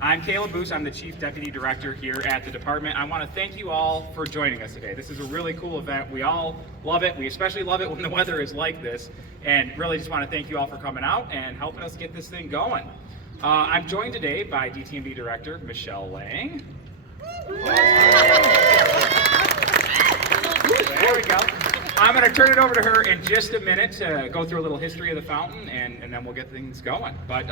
I'm Caleb Boos. I'm the Chief Deputy Director here at the department. I want to thank you all for joining us today. This is a really cool event. We all love it. We especially love it when the weather is like this. And really just want to thank you all for coming out and helping us get this thing going. I'm joined today by DTMB Director Michelle Lang. There we go. I'm going to turn it over to her in just a minute to go through a little history of the fountain, and then we'll get things going. But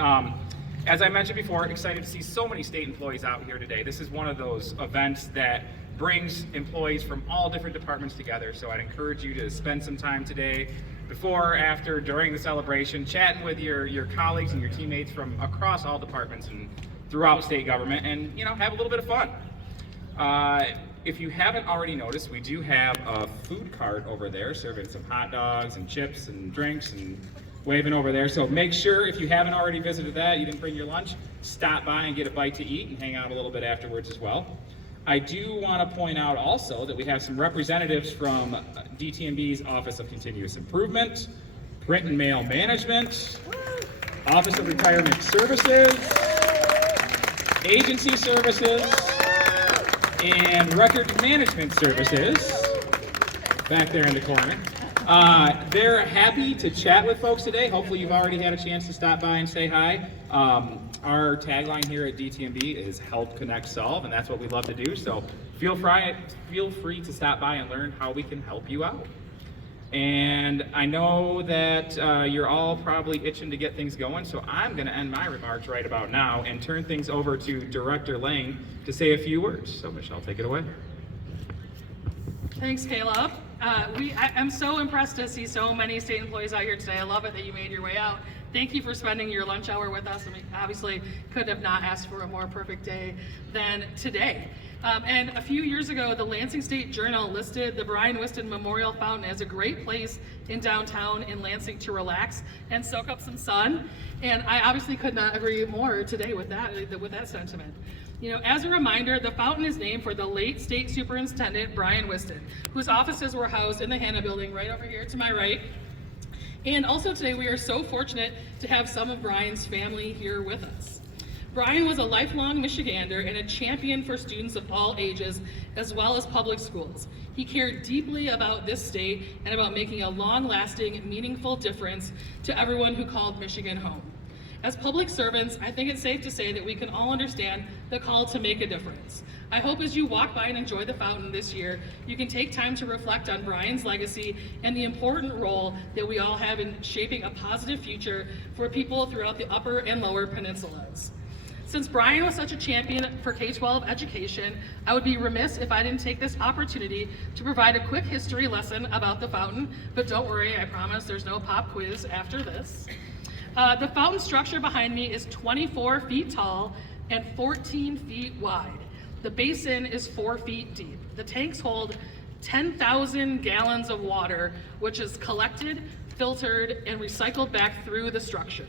as I mentioned before, excited to see so many state employees out here today. This is one of those events that brings employees from all different departments together, so I'd encourage you to spend some time today, before, after, during the celebration, chatting with your colleagues and your teammates from across all departments and throughout state government, and have a little bit of fun. If you haven't already noticed, we do have a food cart over there serving some hot dogs and chips and drinks and waving over there. So make sure, if you haven't already visited that, you didn't bring your lunch, stop by and get a bite to eat and hang out a little bit afterwards as well. I do want to point out also that we have some representatives from DTMB's Office of Continuous Improvement, Print and Mail Management, Office of Retirement Services, Agency Services, and Record Management Services, back there in the corner. They're happy to chat with folks today. Hopefully you've already had a chance to stop by and say hi. Our tagline here at DTMB is Help Connect Solve, and that's what we love to do. So feel free to stop by and learn how we can help you out. And I know that you're all probably itching to get things going, so I'm going to end my remarks right about now and turn things over to Director Lang to say a few words. So Michelle, take it away. Thanks, Caleb. I'm so impressed to see so many state employees out here today. I love it that you made your way out. Thank you for spending your lunch hour with us. I mean, obviously could have not asked for a more perfect day than today. And a few years ago, the Lansing State Journal listed the Beth Whiston Memorial Fountain as a great place in downtown in Lansing to relax and soak up some sun. And I obviously could not agree more today with that sentiment. As a reminder, the fountain is named for the late State Superintendent Beth Whiston, whose offices were housed in the Hannah Building right over here to my right. And also today we are so fortunate to have some of Brian's family here with us. Brian was a lifelong Michigander and a champion for students of all ages, as well as public schools. He cared deeply about this state and about making a long-lasting, meaningful difference to everyone who called Michigan home. As public servants, I think it's safe to say that we can all understand the call to make a difference. I hope as you walk by and enjoy the fountain this year, you can take time to reflect on Brian's legacy and the important role that we all have in shaping a positive future for people throughout the upper and lower peninsulas. Since Brian was such a champion for K-12 education, I would be remiss if I didn't take this opportunity to provide a quick history lesson about the fountain, but don't worry, I promise there's no pop quiz after this. The fountain structure behind me is 24 feet tall and 14 feet wide. The basin is 4 feet deep. The tanks hold 10,000 gallons of water, which is collected, filtered, and recycled back through the structure.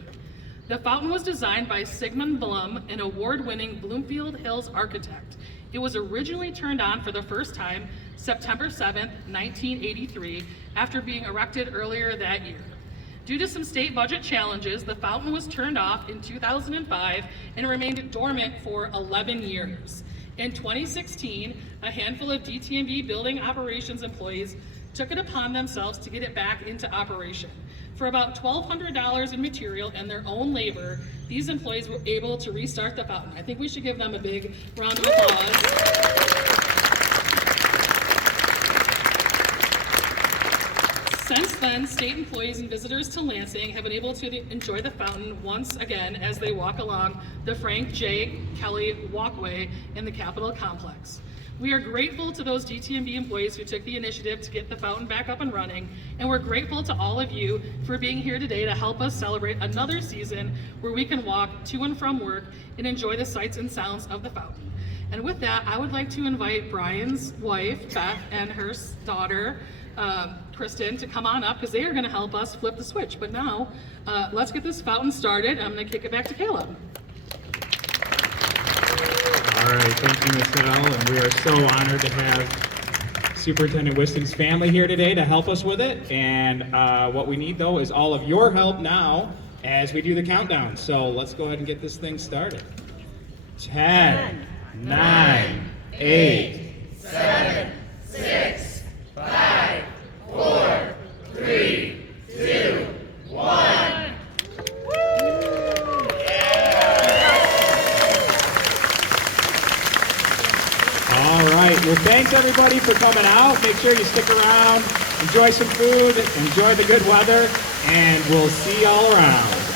The fountain was designed by Sigmund Blum, an award-winning Bloomfield Hills architect. It was originally turned on for the first time September 7th, 1983, after being erected earlier that year. Due to some state budget challenges, the fountain was turned off in 2005 and remained dormant for 11 years. In 2016, a handful of DTMB building operations employees took it upon themselves to get it back into operation. For about $1,200 in material and their own labor, these employees were able to restart the fountain. I think we should give them a big round of applause. Since then, state employees and visitors to Lansing have been able to enjoy the fountain once again as they walk along the Frank J. Kelly walkway in the Capitol complex. We are grateful to those DTMB employees who took the initiative to get the fountain back up and running, and we're grateful to all of you for being here today to help us celebrate another season where we can walk to and from work and enjoy the sights and sounds of the fountain. And with that, I would like to invite Brian's wife, Beth, and her daughter, Kristen, to come on up because they are going to help us flip the switch. But now, let's get this fountain started. I'm going to kick it back to Caleb. All right, thank you, Michelle, and we are so honored to have Superintendent Whiston's family here today to help us with it. And what we need, though, is all of your help now as we do the countdown. So let's go ahead and get this thing started. 10, 9, 8, 7, 6, 5, 4, 3, 2, 1. All right. Well, thanks everybody for coming out. Make sure you stick around, enjoy some food, enjoy the good weather, and we'll see y'all around.